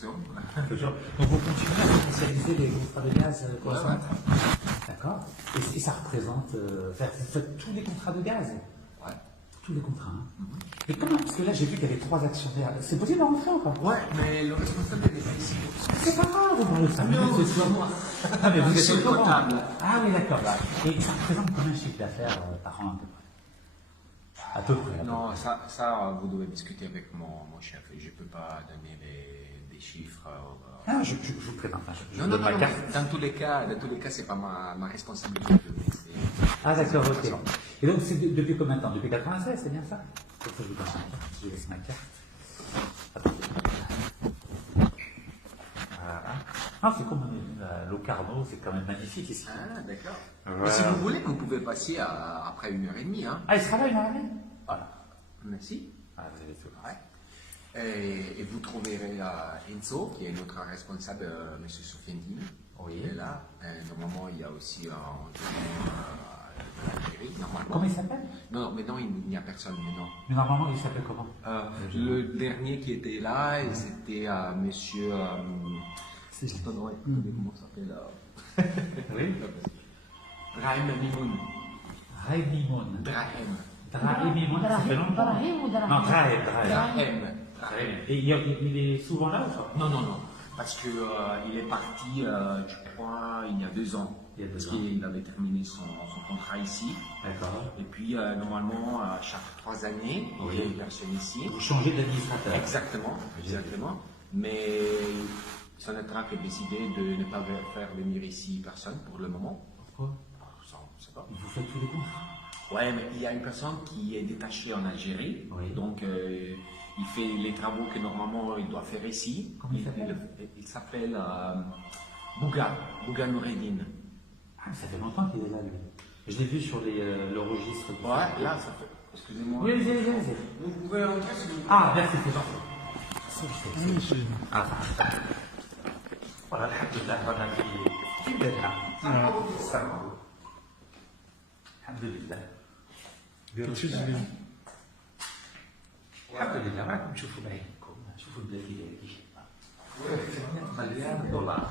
fonction. Toujours. Donc vous continuez à spécialiser les contrats de gaz consommateurs. D'accord. Et ça représente, vous faites tous les contrats de gaz. Ouais. Tous les contrats. Hein. Et comment, parce que là j'ai vu qu'il y avait 3 actionnaires. C'est possible d'en rentrer ou pas? Ouais, mais le responsable n'est pas ici. C'est pas grave, vous parlez de ça. Non, c'est soit moi. Ah, mais vous Monsieur êtes le au courant. comptable. Ah oui, d'accord. Et ça représente combien de chiffre d'affaires par an à peu près? Non, ça, vous devez discuter avec mon chef. Je ne peux pas donner des chiffres. Ah, je vous présente. Je Non, donne ma carte. dans tous les cas, c'est pas ma responsabilité. Ah d'accord, ok. Et donc c'est depuis combien de temps? Depuis 96, c'est bien ça? Pour ça, je vous donne ma carte. Je laisse ma carte. Attendez. Voilà. Ah, c'est comme Locarno, c'est quand même magnifique ici. Ah, d'accord. Voilà. Si vous voulez, vous pouvez passer après 1h30. Hein. Ah, il sera là une heure et demie? Voilà. Merci. Ah, vous avez tout. Ouais. Et vous trouverez Enzo, qui est notre responsable, M. Soufiendine. Oui. Il est là. Normalement, il y a aussi l'Algérie, normalement. Comment il s'appelle? Non, mais non, il n'y a personne maintenant. Mais normalement, il s'appelle comment? Le dernier qui était là, c'était monsieur. Comment ça s'appelle Oui. Rahem Mimoun. Raïm Mimoun. Drahem. Draïm Mimoun, ça fait longtemps. Drahim ou Drahim? Non, Draïm. Drahem. Et il est souvent là ou pas? Non. Parce qu'il est parti, je crois, il y a 2 ans. Il y a 2 Parce ans. qu'il avait terminé son contrat ici. D'accord. Et puis, normalement, chaque 3 années, il y a une personne ici. Vous changez d'administrateur. Exactement. Mais Sonatrach a décidé de ne pas faire venir ici personne pour le moment. Pourquoi? Ça, on ne sait pas. Vous faites tous les contrats. Ouais, mais il y a une personne qui est détachée en Algérie. Oui. Donc, il fait les travaux que normalement il doit faire ici. Comment il s'appelle? Il s'appelle Bouga Noureddine. Ah, ça fait longtemps qu'il est là, lui. Je l'ai vu sur le registre. Ouais, là, ça fait. Excusez-moi. Oui, allez. Vous pouvez rentrer si vous voulez. Ah, merci, c'est gentil. Ah, voilà, alhamdulillah, on a pris une belle ça va. Alhamdulillah. alhamdulillah, راكم تشوفوا بعينكم، شوفوا البلاد اللي هذه. مليار دولار.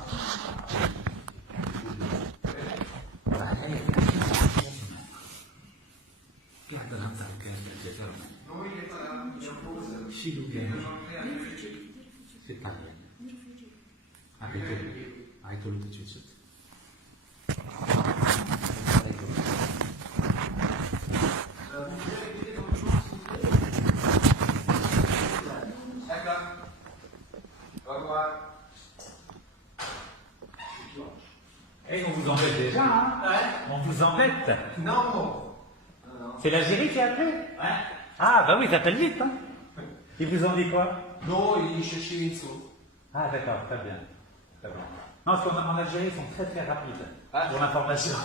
قاعد الهمزة الجزائر. شيلوا كامل. في الطليان. عيطوا له تجوز. Et on vous embête déjà, hein? Ouais. On vous embête. Non. C'est l'Algérie qui a appelé? Ouais. Ah, bah oui, ils appellent vite, hein? Ils vous ont dit quoi? Non, il cherchait une sauce. Ah, d'accord, très bien. Très bien. Non, parce qu'en Algérie, ils sont très très rapides pour l'information.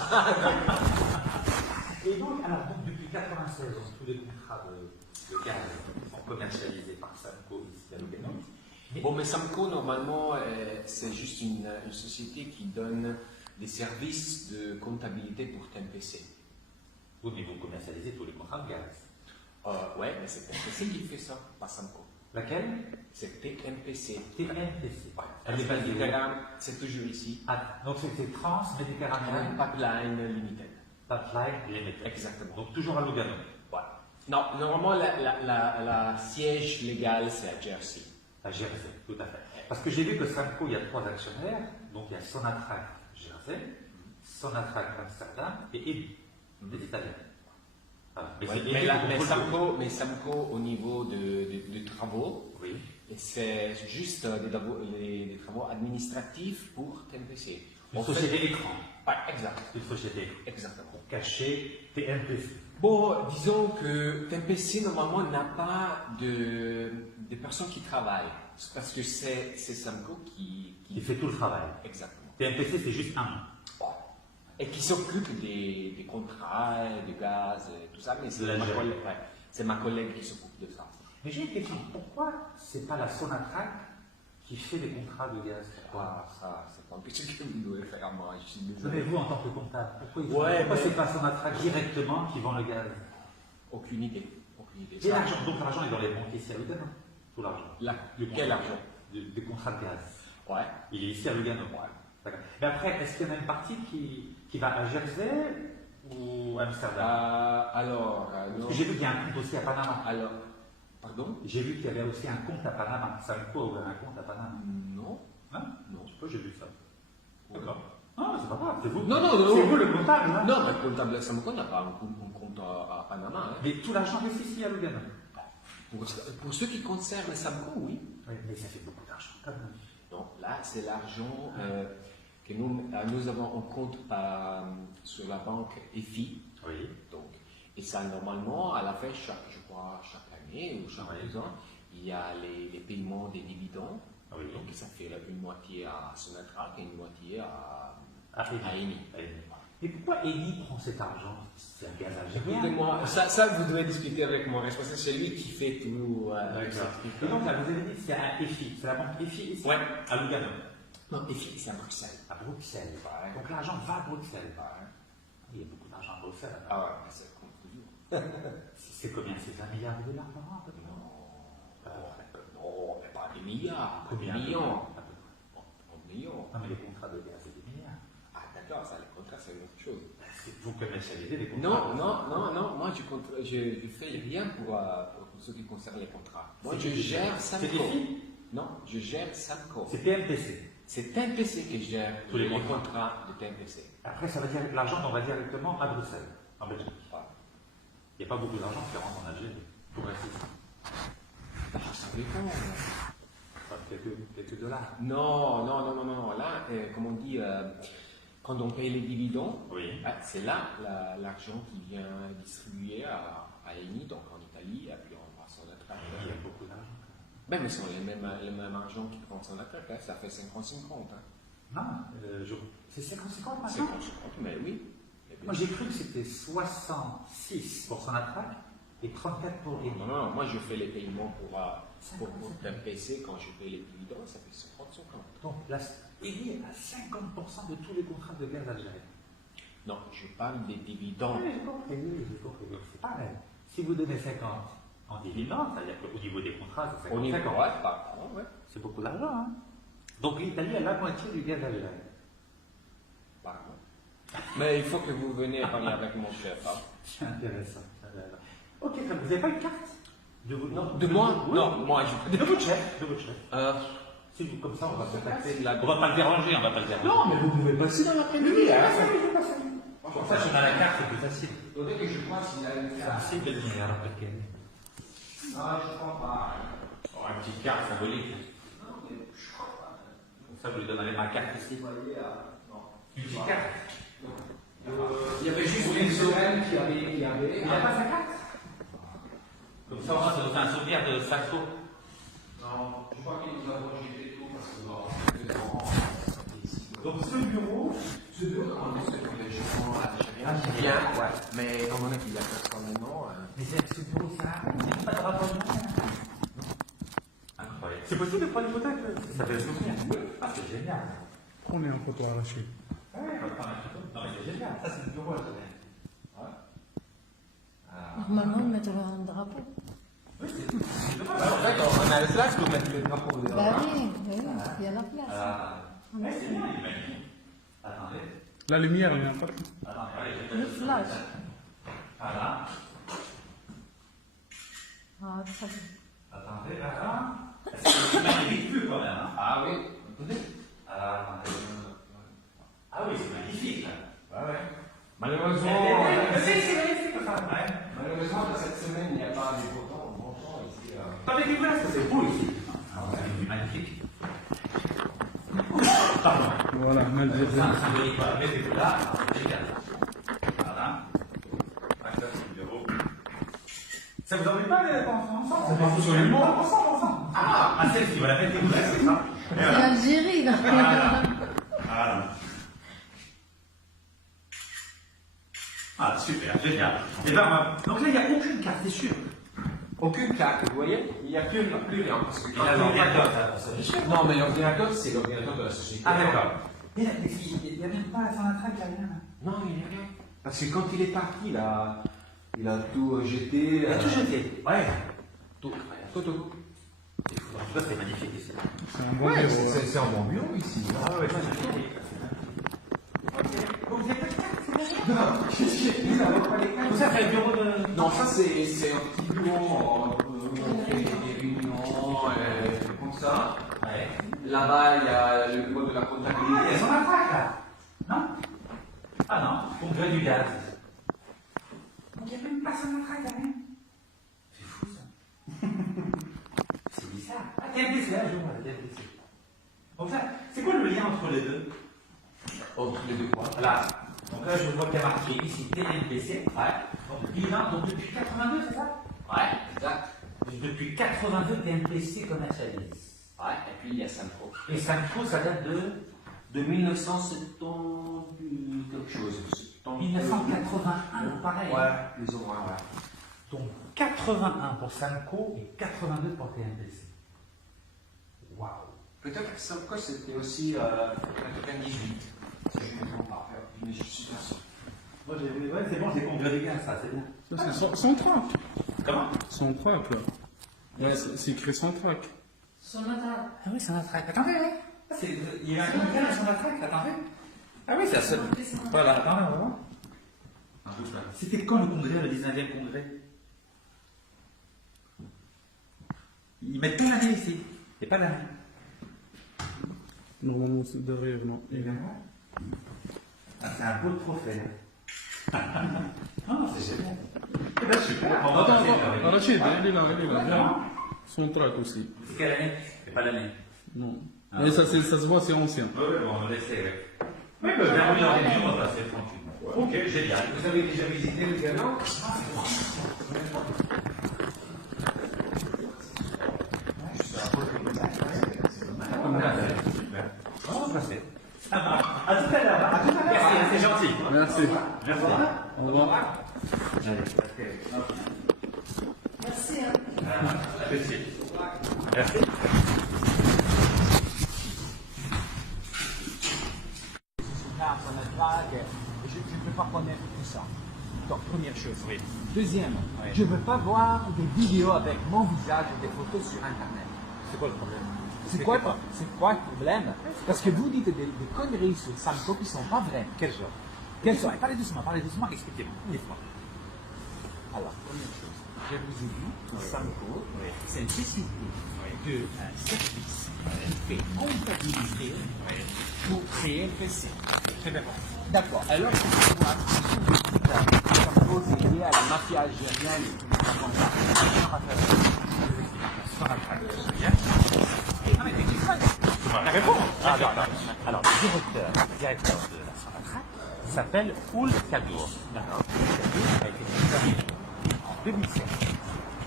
Et donc, alors, depuis 1996, tous les contrats de gaz sont commercialisés par Samco ici à Lugano. Bon, mais Samco, normalement, c'est juste une société qui donne des services de comptabilité pour TMPC. Oui, mais vous commercialisez tous les contrats de gaz. Ouais, mais c'est TMPC qui fait ça, pas Samco. Laquelle? C'est TMPC. TMPC. Ouais. Elle est basée où? C'est toujours ici. Ah, donc c'est Trans-Méditerranéen Pipeline Limited. Pipeline Limited. Exactement. Donc toujours à Lugano. Ouais. Non, normalement, la siège légal, c'est à Jersey. À Jersey, tout à fait. Parce que j'ai vu que Samco, il y a 3 actionnaires. Donc il y a Sonatrach Jersey, Sonatrach Amsterdam et Eni, des Italiens. Voilà. Mais Samco, au niveau de travaux, oui. C'est juste des travaux administratifs pour TMPC. Une société écran. Ouais, exact. Une société écran. Exactement. Pour cacher TMPC. Bon, disons que TMPC, normalement, n'a pas de personnes qui travaillent. Parce que c'est Samco qui fait tout le travail. Exactement. TMPC, c'est juste un. Ouais. Et qui s'occupe des contrats, du gaz, et tout ça. Mais c'est ma collègue qui s'occupe de ça. Mais j'ai une question. Pourquoi c'est pas la Sonatrach qui fait des contrats de gaz? Pourquoi ça, c'est pas quelque chose que vous devez faire à moi. Je suis désolé. Mais vous, en tant que comptable, pourquoi c'est pas Sonatrach directement qui vend le gaz? Aucune idée. Et l'argent, donc l'argent est dans les banques ici à Lugano. Tout l'argent. Quel argent? des contrats de gaz. Ouais. Il est ici à Lugano. Ouais. D'accord. Mais après, est-ce qu'il y en a une partie qui va à Jersey ou à Amsterdam? Alors, Parce que j'ai vu qu'il y a un compte aussi à Panama. alors, pardon? J'ai vu qu'il y avait aussi un compte à Panama. Samco a ouvert un compte à Panama. Non. Hein? Non. Je sais pas, j'ai vu ça. Ouais. D'accord. Non, c'est pas grave, c'est vous. Non, non, C'est non. vous le comptable, hein? Non, mais le comptable Samco n'a pas un compte à Panama. Hein. Mais tout l'argent reste ici à Lugano. Pour ceux qui concernent Samco, oui. Oui, mais ça fait beaucoup d'argent quand même. Non, là, c'est l'argent que nous avons en compte sur la banque EFI. Oui. Donc, et ça, normalement, à la fin, je crois, chaque année ou chaque 2 ans, il y a les paiements des dividendes. Oui. Donc, ça fait une moitié à Sonatrach et une moitié à Eni. Eni. Mais pourquoi Eni prend cet argent? C'est un gaz algérien. Écoutez-moi, ça, vous devez discuter avec mon responsable, c'est lui qui fait tout. D'accord. Et donc là, vous avez dit que c'est un EFI, c'est la banque EFI ici? Ouais. À Lugano. Non, EFI, c'est à Bruxelles. À Bruxelles. Ouais. Donc l'argent va à Bruxelles. Il y a beaucoup d'argent à Bruxelles. Ah ouais, mais c'est comme toujours. C'est combien? C'est 20 milliards de dollars par an à peu près? Non, mais pas des milliards, pas des Combien? millions. À peu près. En millions. Non, mais les contrats de gaz, c'est des milliards. Ah d'accord, ça, les contrats, c'est une autre chose. Vous commercialisez les contrats? Non, moi je fais rien pour ce qui concerne les contrats. Moi je gère Samco. C'est EFI? Non, je gère Samco. C'est TMPC. C'est TMPC qui gère Tous les contrats de TMPC. Après, ça veut dire que l'argent, on va directement à Bruxelles, en Belgique. Voilà. Il n'y a pas beaucoup d'argent qui rentre en Algérie pour rester ici. Ça dépend. Enfin, quelques dollars. Non. Là, comme on dit, quand on paye les dividendes, Oui. c'est là l'argent qui vient distribuer à Eni, donc en Italie, et puis on passe en Atrac. Il y a beaucoup d'argent. Mais ce sont les mêmes argent qui prennent en Atrac, hein, ça fait 50-50. Hein. Non, c'est 50-50 maintenant. 50-50, mais oui. Moi, j'ai cru que c'était 66 pour son attraque et 34 pour Eni. Non, moi je fais les paiements pour TMPC quand je paye les dividendes, ça fait 50-50. Donc, Eni a 50% de tous les contrats de gaz algériens. Non, je parle des dividendes. Oui, j'ai compris. C'est pareil. Si vous donnez 50 en dividendes, c'est-à-dire qu'au niveau des contrats, c'est 50. Au niveau, ouais. C'est beaucoup d'argent, hein. Donc l'Italie a la moitié du gaz algérien. Pardon. Mais il faut que vous veniez parler avec mon chef. Hein. C'est intéressant. Ok, très bien. Vous n'avez pas une carte de vous? Non, de moi? Oui. Non, moi je. De votre chef. De votre chef. Si vous, Comme ça, on va contacter. la... On va pas le déranger, on va pas le déranger. Non, mais vous pouvez passer dans l'après-midi. Hein. Comme ça, si on a la carte, c'est plus facile. Faudrait que je crois s'il a une carte. C'est de venir à perché. Non, je crois pas. Oh, une petite carte symbolique. Non, mais je crois pas. Comme ça, je lui donnerai ma carte ici. Non. Une petite carte. Il y avait juste une semaine qui avait. Il n'y a pas sa carte. Comme ça, ça nous fait un souvenir de Saxo. Non, je crois qu'ils nous avons jeté tout parce que Donc ce bureau, comment on dit, c'est que les gens algériens bien, ouais. Mais étant donné qu'il y a personne maintenant. mais ce bureau, ça il n'y a pas de rapport de incroyable. C'est possible de prendre une photo avec eux? Ça fait un souvenir. Ah, c'est génial. On est en photo arrachée. Ouais, on va prendre une photo. Non, mais c'est génial. Ça, c'est le bureau algérien. Normalement, ils mettent un drapeau. D'accord, on a la place pour mettre le drapeau dedans. Bah oui, il y a la place. C'est bien, il est magnifique. Attendez. La lumière, il n'y en a pas. Attendez, Le flash. Voilà. Ah, très bien. Attendez, là. C'est magnifique vue quand même. Hein. Ah oui, attendez. Attendez. Ah oui, c'est magnifique. Ouais. Malheureusement, C'est magnifique, ça. Ouais. malheureusement, cette semaine, il n'y a pas de beau temps ici. Attendez, vous là, c'est beau ici. Ah ouais, c'est magnifique. Pardon. Voilà, malgré Ça, symbolique, voilà. Mettez-vous là. Génial. Voilà. Ça, c'est le bureau. Ça vous ennuie pas d'être ensemble? Ça fait absolument. Ensemble. Ah, celle-ci, voilà, mettez-vous là, c'est ça. Et C'est voilà. l'Algérie, là. Voilà. Ah, super, génial. Et ben, donc là, il n'y a aucune carte, c'est sûr. Aucune carte, vous voyez? Il n'y a plus rien. Parce que Il a l'ordinateur, ça. non, mais l'ordinateur, c'est l'ordinateur de la société. Ah, d'accord. Mais il n'y a même pas son attrape, il n'y a rien. Non, il n'y a rien. Parce que quand il est parti, il a tout jeté. Il a tout jeté. Ouais. Tout. Il Ça, c'est magnifique ici. C'est un bon Ouais, bureau. hein. c'est un bon bureau ici. Ah ouais, ça, c'est magnifique. Ok. Vous êtes Tout ça, c'est un bureau de. Non, ça c'est un petit bureau où on fait des réunions comme ça. Ouais. Là-bas, il y a le bureau de la Il y a comptabilité. son matraque là. Non? Ah non, congrès du gaz. Donc il n'y a même pas son matraque là même. C'est fou ça. C'est bizarre. Ah, TMPC, là, je vois, TMPC. Donc ça, c'est quoi le lien entre les deux? Entre les deux quoi? Voilà. Donc là, je vois qu'il y a marqué ici TNPC. Ouais. Donc depuis 20, donc depuis 82, c'est ça? Ouais, exact. Donc, depuis 82, TNPC commercialise. Ouais, et puis il y a Samco. Et Samco, ça date De 1970 quelque chose. 1981, pareil. Ouais, plus ou moins, ouais. Donc 81 pour Samco et 82 pour TNPC. Waouh. Peut-être que Samco c'était aussi 98. Si je ne me trompe pas, mais je suis pas sûr. Moi, ouais, c'est bon, j'ai congrès des gars, ça, c'est bien. Ça, c'est son track. Comment? Son track, là. Ouais, c'est écrit son track. Sonata. Ah oui, c'est un track. Attendez, ouais. Il y a un congrès dans son track, attendez. Ah oui, c'est ça. Voilà, attendez, on va voir. C'était quand le congrès, le 19e congrès? Ils mettent pas l'année ici. Il n'y a pas l'année. Normalement, c'est derrière, non. Ah, c'est un beau trophée. Non, c'est génial. Eh ben, super. Attends, Rachid, il est là, Viens. Son track aussi. C'est quelle année? C'est pas l'année. Non. Mais ça se voit, c'est ancien. Oui, bon, on va laisser, oui. Oui, mais bienvenue en réunion, on va passer tranquillement. Ok, génial. Vous avez déjà visité le galant? À tout à l'heure. Merci, c'est gentil. Merci. Merci. Au revoir. Merci. Appétit. Merci. Je ne peux pas connaître tout ça. Donc, première chose. Oui. Deuxième, je ne veux pas voir des vidéos avec mon visage et des photos sur Internet. C'est quoi le problème? C'est quoi le problème? Parce que vous dites des conneries sur Samco qui ne sont pas vraies. Quel genre? Quelles sont? Parlez doucement, expliquez-moi. Dites-moi. Alors, première chose, je vous ai dit que Samco, c'est une société de service qui fait comptabilité pour créer un PC. Très bien. D'accord. Alors, c'est moi, Samco, c'est lié à la mafia algérienne et tout ça comme ça. La réponse. Alors, le directeur de la Sonatrach s'appelle Ould Kadour. D'accord. Ould Kadour a été examiné en 2007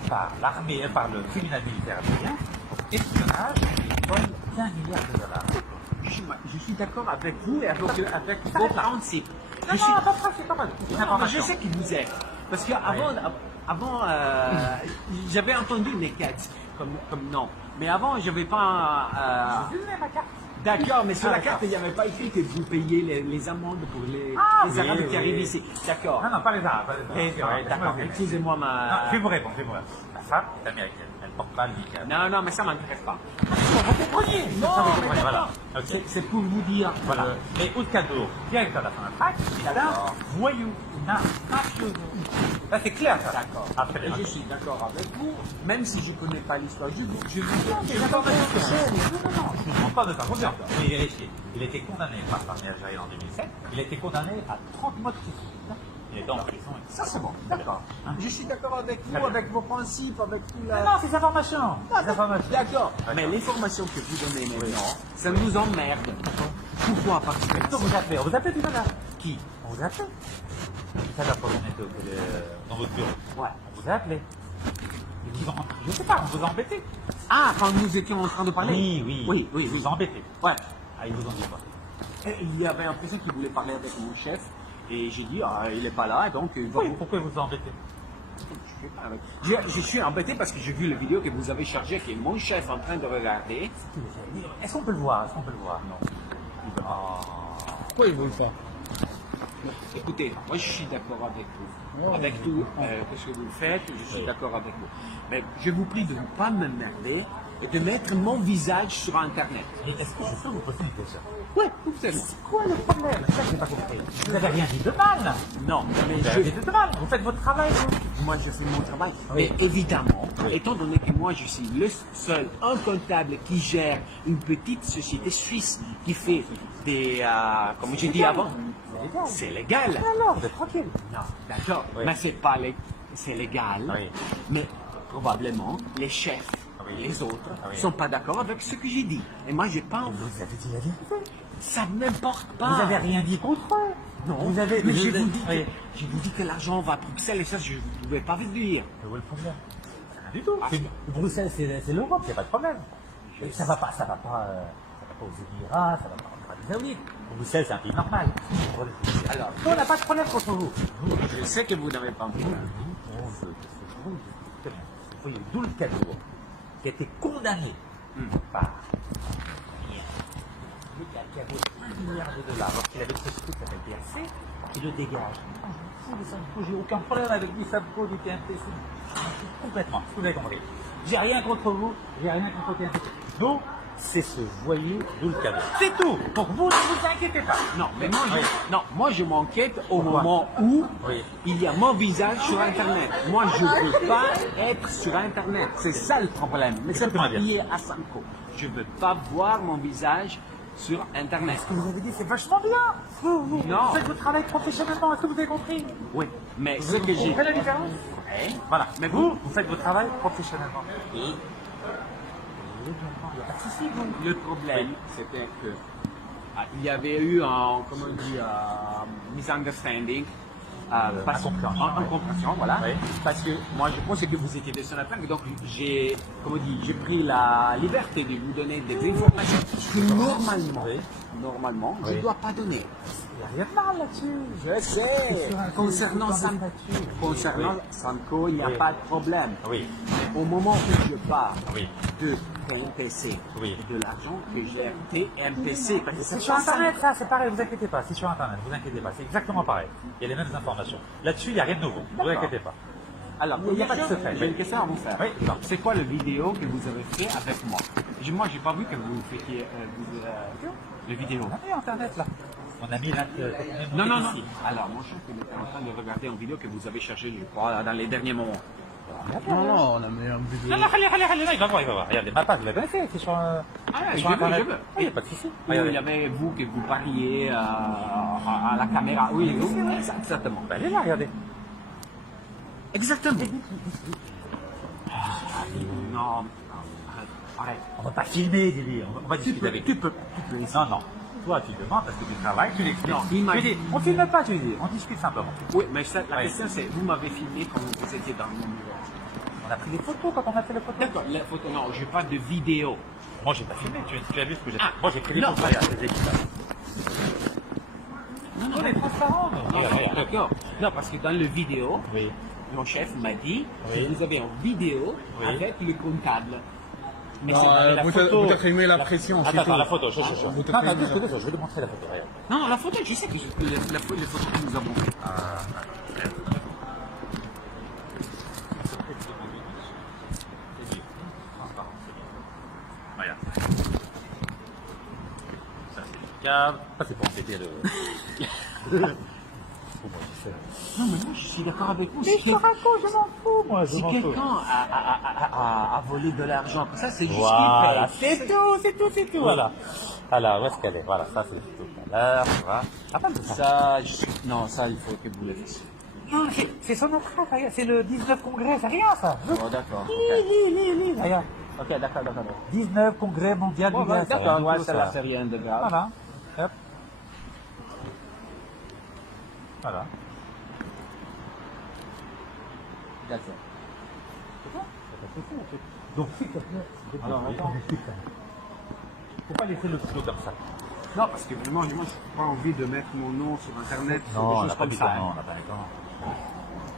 par l'armée, par le tribunal militaire algérien pour espionnage et vol d'1 milliard de dollars. Je suis d'accord avec vous et avec vos principes. Non, c'est pas mal. Non, mais je sais qui vous êtes. Parce qu'avant, j'avais entendu Neked comme nom. Mais avant, je n'avais pas. ma carte. D'accord, mais sur Ah, la d'accord. carte, il n'y avait pas écrit que vous payez les amendes pour les oui, Arabes qui oui. arrivent ici. D'accord. Non, pas les Arabes. D'accord. Excusez-moi Non, ma. je vais vous répondre. La femme est américaine. Elle porte pas le niqab. Non, mais ça ne m'intéresse pas. Vous comprenez? Non, Ça, vous mais comprenez, voilà. d'accord. Ok. C'est pour vous dire. Voilà. Mais Ould Kadour, directeur de la Sonatrach, il a un voyou, il a un mafioso. Là, c'est clair, ça. D'accord. Après, Et je suis d'accord avec vous, même si je ne connais pas l'histoire. Je vous dis des informations que j'ai. Non, je ne demande pas de ta confiance. Vous pouvez vérifier. Il a été condamné par l'armée algérienne en 2007. Il a été condamné à 30 mois de prison. Il est en prison. ça, c'est bon. D'accord. Je suis d'accord avec Très vous, bien. avec vos principes, avec tout la. Non, c'est des informations. Des informations. D'accord. Mais l'information que vous donnez maintenant, ça nous emmerde. Pourquoi? Parce que. On vous appelez tout à l'heure. Qui? On vous a appelé. Tout à l'heure, quand on était dans votre bureau. Ouais. On vous a appelé. Je ne sais pas, on vous a embêté. Ah, quand nous étions en train de parler. Oui, oui. Vous embêtez. Ouais. Ah, ils vous ont dit quoi? Et il y avait un personne qui voulait parler avec mon chef. Et j'ai dit, il n'est pas là, donc il va. Oui, pourquoi vous embêtez? Je sais pas. Je suis embêté parce que j'ai vu la vidéo que vous avez chargée, qui est mon chef en train de regarder. Est-ce qu'on peut le voir? Non. Pourquoi ils veulent pas? Écoutez, moi je suis d'accord avec vous. Ouais. Avec tout ce que vous faites, je suis d'accord avec vous. Mais je vous prie de ne pas m'emmerder de mettre mon visage sur Internet. Mais est-ce que je peux vous poser une question? Oui, absolument. C'est quoi le problème? Ça, j'ai pas compris. Vous avez rien dit de mal. Non, mais Vous avez rien dit de mal. Vous faites votre travail, vous. moi je fais mon travail. Oui. Mais évidemment, Oui. étant donné que moi je suis le seul, un comptable qui gère une petite société suisse qui fait des, comme j'ai dit avant, c'est légal. Alors, vous êtes tranquille. Non, d'accord, Oui. mais c'est pas c'est légal. Oui. Mais probablement les chefs, Oui. les autres, Oui. sont pas d'accord avec ce que j'ai dit. Et moi je pense, Vous avez dit la vérité. ça m'importe pas. Vous avez rien dit contre eux. Non, Vous avez. mais je vous dis Oui. que, je vous dis que l'argent va à Bruxelles et ça je ne pouvais pas vous dire. Mais où est le problème? Rien du tout. Bruxelles, c'est l'Europe, il n'y a pas de problème. Et ça va pas aux Émirats, ça va pas en Arabie Saoudite. Bruxelles, c'est un pays normal. Alors, on n'a pas de problème contre vous. je sais que vous n'avez pas envie. On veut que ce vous, vous voyez, d'où le cadeau qui a été condamné par le gars qui a vaut 1 milliard de dollars lorsqu'il avait une société qui s'appelle DRC, il le dégage. J'ai aucun problème avec du Samco, du TNT, complètement, vous avez compris. J'ai rien contre vous, j'ai rien contre TNT. Donc, c'est ce voyou d'où le cadeau. C'est tout. Pour vous, ne vous inquiétez pas. Non, mais moi, Oui. moi je m'inquiète au Pourquoi? moment où Oui. il y a mon visage sur Internet. Moi, je ne veux pas être sur Internet. C'est ça le problème. Mais c'est Écoutez-moi pas bien. lié à Samco. Je ne veux pas voir mon visage sur Internet. Ce que vous avez dit, c'est vachement bien. Vous Non. faites votre travail professionnellement, est-ce que vous avez compris? Oui, mais ce que Vous j'ai... comprenez la différence? Ouais. Voilà. Mais vous faites votre travail professionnellement. Et le problème, c'était que il y avait eu un, comment on dit, misunderstanding, incompréhension, voilà. Oui. Parce que moi, je pense que vous étiez des sonateurs, donc j'ai, comment on dit, j'ai pris la liberté de vous donner des informations que normalement, je ne Oui. dois pas donner. Il n'y a rien de mal là-dessus. Je sais. Concernant Samco, il n'y a Oui. pas de problème. Oui. Au moment où je parle Oui. de TMPC Oui. et de l'argent que gère TMPC, parce que C'est c'est sur pas ça. Internet, ça, c'est pareil, vous inquiétez pas. C'est sur Internet, vous inquiétez pas. C'est exactement pareil. Il y a les mêmes informations. Là-dessus, il n'y a rien de nouveau. Vous inquiétez pas. Alors, Il n'y a pas de secret. J'ai une question à vous faire. Oui, non. C'est quoi le vidéo que vous avez fait avec moi? Moi, j'ai pas vu que vous faisiez le vidéo. On a mis Internet là. On a mis là. Non. Alors, mon chef, il était en train de regarder une vidéo que vous avez cherchée, je crois, dans les derniers moments. Non, on a mis un vidéo. Non, il va voir. Regardez, ma page, vous l'avez fait. C'est sur, je sur veux, Internet. je veux. Il n'y a pas de souci. Où il y avait vous que vous parliez à la caméra. Oui, exactement. Ben, allez là, regardez. Exactement. Non, arrête. On va pas filmer, dis-lui. On va discuter avec lui. Tu peux. Non. Toi, tu demandes parce que tu travailles, tu l'expliques. Non, il m'a Tu dis, dit- on filme pas, tu dis. On discute simplement. Oui, mais la Oui. question c'est, vous m'avez filmé quand vous étiez dans mon bureau. On a pris des photos quand on a fait le photo. D'accord, la photo, non, je parle de vidéo. Moi, j'ai pas filmé. Tu as vu ce que j'ai fait. Ah, Moi, j'ai pris des non. photos. Regarde, les équipes. Non, On est transparent. Non, d'accord. Non, parce que dans le vidéo, Oui. mon chef m'a dit Oui. que vous avez une vidéo Oui. avec le comptable. Mais Non, c'est- la photo- peut-être aimer la pression. c'est Attends, tout. la photo, je. Peut-être Non, aimer deux la- secondes, je vais te montrer la photo. Regarde. Non, la photo, je sais que la photo que nous avons faite. Regarde. Ça, c'est le câble. Ça, c'est pour fêter le. Non, mais moi, je suis d'accord avec vous. Mais je te raconte, je m'en fous, moi, je Si m'en fous. quelqu'un a volé de l'argent, ça c'est juste Voilà, qu'il paye. c'est tout, voilà. Alors, où est-ce qu'elle est? Voilà, ça c'est tout à l'heure, voilà. Rappelle de ça. Non, ça, il faut que vous le fassiez. Non, c'est son entrée, regarde, c'est le 19 congrès, c'est rien ça. Oh, d'accord. Lis, regarde. Ok, d'accord. 19 congrès mondial Bon, du gaz. d'accord, rien ouais, du tout, ça ne fait rien de grave. Voilà. Hop. Voilà. D'accord. Donc, s'il te plaît, Alors, attends. faut pas laisser le pseudo comme ça. Non, parce que vraiment, moi, je n'ai pas envie de mettre mon nom sur Internet, sur des on choses n'a pas comme dit ça. non, on n'a pas dit non.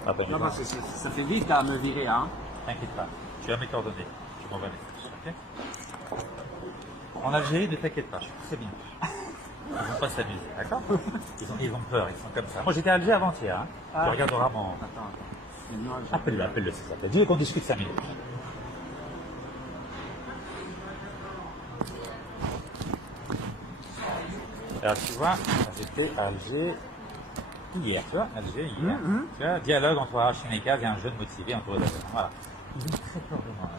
On n'a pas dit Non, non. parce que ça fait vite à me virer, hein. T'inquiète pas, tu as mes coordonnées. Tu m'envoies un message, ok? En Algérie, ne t'inquiète pas, je suis très bien. Ils vont pas s'amuser, d'accord? Ils ont peur, ils sont comme ça. Moi, j'étais à Alger avant-hier, hein. Tu regarderas mon... Attends. Appelle-le, c'est ça. Dis qu'on discute 5 minutes. Alors tu vois, j'étais à Alger hier, tu vois, Alger hier. Tu vois, dialogue entre Archimécas et un jeune motivé entouré d'affaires. Voilà. Ils ont très peur de moi.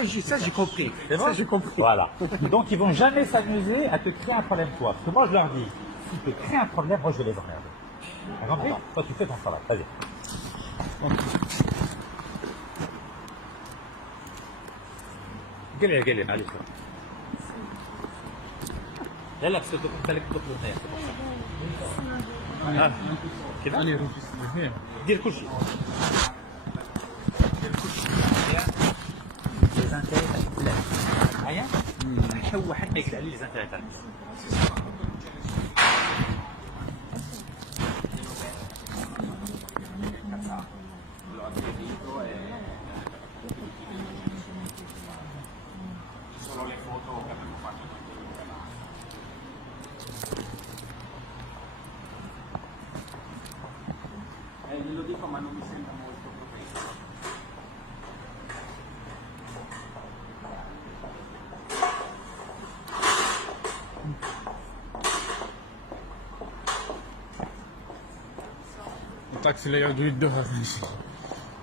Ouais, ça j'ai compris. C'est bon. Ça j'ai compris. Voilà. Donc ils vont jamais s'amuser à te créer un problème toi. Parce que moi je leur dis, si tu te crées un problème, moi je vais les emmerder. T'as compris? Toi tu fais ton travail. Vas-y. قال لي معلش لا لا بس كنت لك تطلب هنا كده Allez, refais. دير كل شيء les intérêts تاعك معايا هو حتى يكتب عليه les intérêts تاعك Glielo dico ma non mi sembra molto protetto. T'accélères du dos.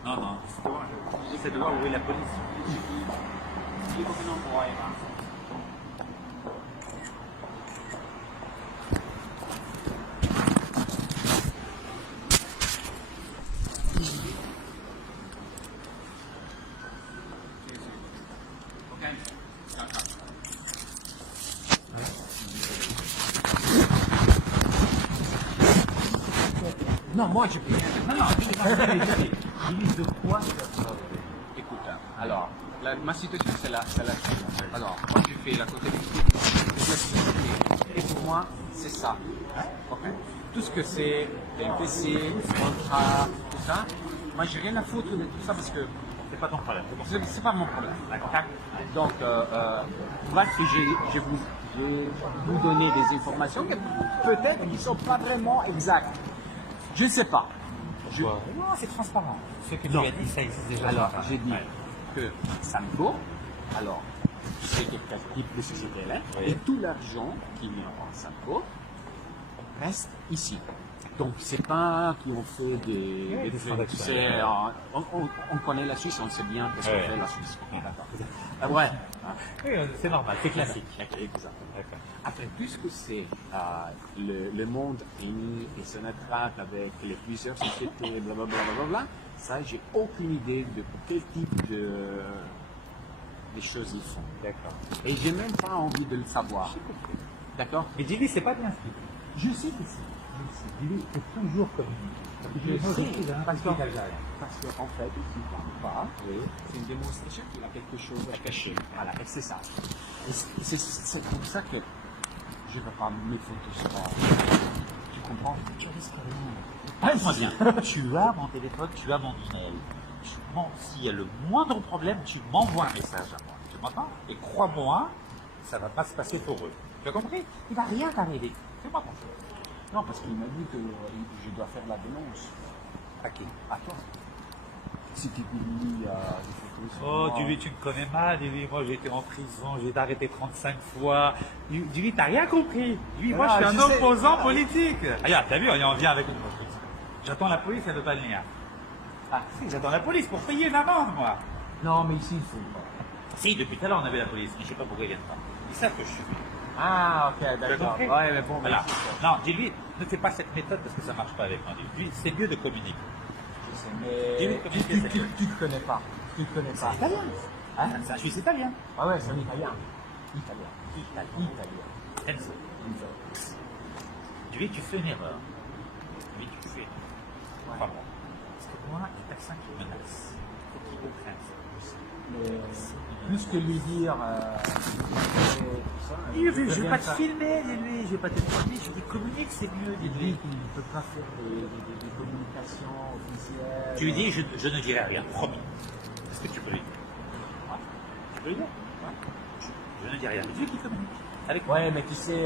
non non c'est de voir où est la police Dico che non puoi, ma... Non, moi j'ai plus. Dis de quoi Écoute, alors, ma situation c'est la suivante. Alors, moi je fais la comptabilité et pour moi c'est ça. Ok. Tout ce que c'est PC, contrat, tout ça, moi j'ai rien à foutre de tout ça parce que c'est pas ton problème c'est pas mon problème. D'accord. Donc, bref, je vais vous donner des informations qui peut-être qui ne sont pas vraiment exactes. Je ne sais pas. non c'est transparent ce que tu as dit ça existe déjà Alors, j'ai dit que Samco, alors, c'est quel type de société elle est, Oui. et tout l'argent qui vient en Samco reste ici. Donc, c'est pas qu'ils ont fait des tu transactions. sais, on connaît la Suisse, on sait bien ce qu'on Ouais. fait la Suisse. D'accord. Ouais. oui, c'est normal c'est classique Exactement. d'accord Après, puisque c'est le monde réuni et se traque avec les plusieurs sociétés, blablabla, ça, j'ai aucune idée de quel type de choses ils font. d'accord Et j'ai même pas envie de le savoir. D'accord? mais Jimmy c'est pas bien ce qu'il fait Je sais que c'est. Jimmy c'est toujours communiqué Parce qu'en fait, il ne parle pas. C'est une démonstration qu'il a quelque chose à cacher. Voilà, et c'est ça. Et c'est pour ça que je ne vais pas mes photos sur. Tu comprends? Tu risques rien. Écoute-moi bien, tu as mon téléphone, tu as mon email. S'il y a le moindre problème, tu m'envoies un message à moi. Tu m'entends? Et crois-moi, ça ne va pas se passer pour eux. Tu as compris? Il ne va rien t'arriver. Fais-moi confiance. Non, parce qu'il m'a dit que je dois faire la dénonce. À qui? À toi. Si tu publies des photos. sur Oh, moi. Duly, tu me connais mal. Duly, moi, j'ai été en prison, j'ai été arrêté 35 fois. Duly, t'as rien compris. Duly, moi, Ah, je suis je un sais. opposant politique. Regarde, t'as vu, on y en vient avec une politique. J'attends la police, elle veut pas venir. Ah, si, j'attends la police pour payer une amende, moi. Non, mais ici, il faut pas. Si, depuis tout à l'heure, on avait la police, mais je sais pas pourquoi ils viennent pas. Ils savent que je suis venu. Ah, ok, Tu as d'accord. compris? Ouais, mais bon, Voilà. mais Non, dis-lui, ne fais pas cette méthode parce que ça marche pas avec moi. Dis-lui, c'est mieux de communiquer. je sais, mais Dis-lui comment il fait, tu te connais pas. Tu te connais pas. italien. Hein? C'est un Suisse italien. Ah ouais, c'est un italien. Italien. Enzo. Dis-lui, tu fais une erreur. Dis-lui, tu fais une erreur. Crois-moi. Parce que moi, les personnes qui me menacent, il faut qu'ils comprennent ça. Mais plus que lui dire. Je vais pas te filmer, dis-lui, je vais pas te filmer, je dis communique, c'est mieux, Il dit dis-lui. qu'il ne peut pas faire des communications officielles. Tu lui dis, je ne dirai rien, promis. Est-ce que tu peux lui dire? Ouais. Tu peux lui dire? Ouais. Je ne dis rien. Dis-lui qu'il communique. Avec moi. Ouais, mais tu sais,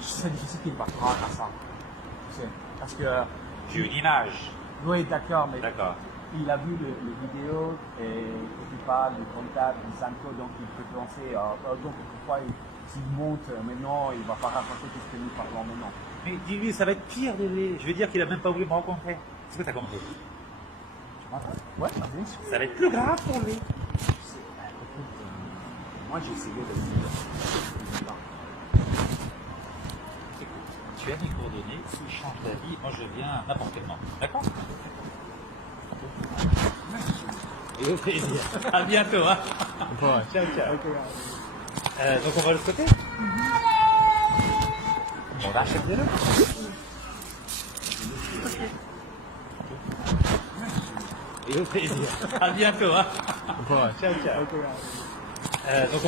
c'est difficile qu'il va croire à ça. Tu sais, parce que. J'ai une image. Oui, d'accord, mais D'accord. il a vu les vidéos et que tu parles du comptable, du Sanko, donc il peut penser, donc pourquoi s'il monte maintenant, il va pas raconter tout ce que nous parlons maintenant. Mais dis-lui, ça va être pire, Délé. Je veux dire qu'il a même pas voulu me rencontrer. Est-ce que t'as compris? Ouais, bien sûr. Ça va être plus grave pour lui. Moi, j'ai essayé de le dire. Écoute, tu as mes coordonnées. S'il change d'avis, moi je viens à n'importe quel moment. D'accord? Et au plaisir. À bientôt. Hein. Ciao, ciao. Donc on va de l'autre côté? On va acheter le. Et au plaisir. À bientôt. Hein. Ciao, ciao. Donc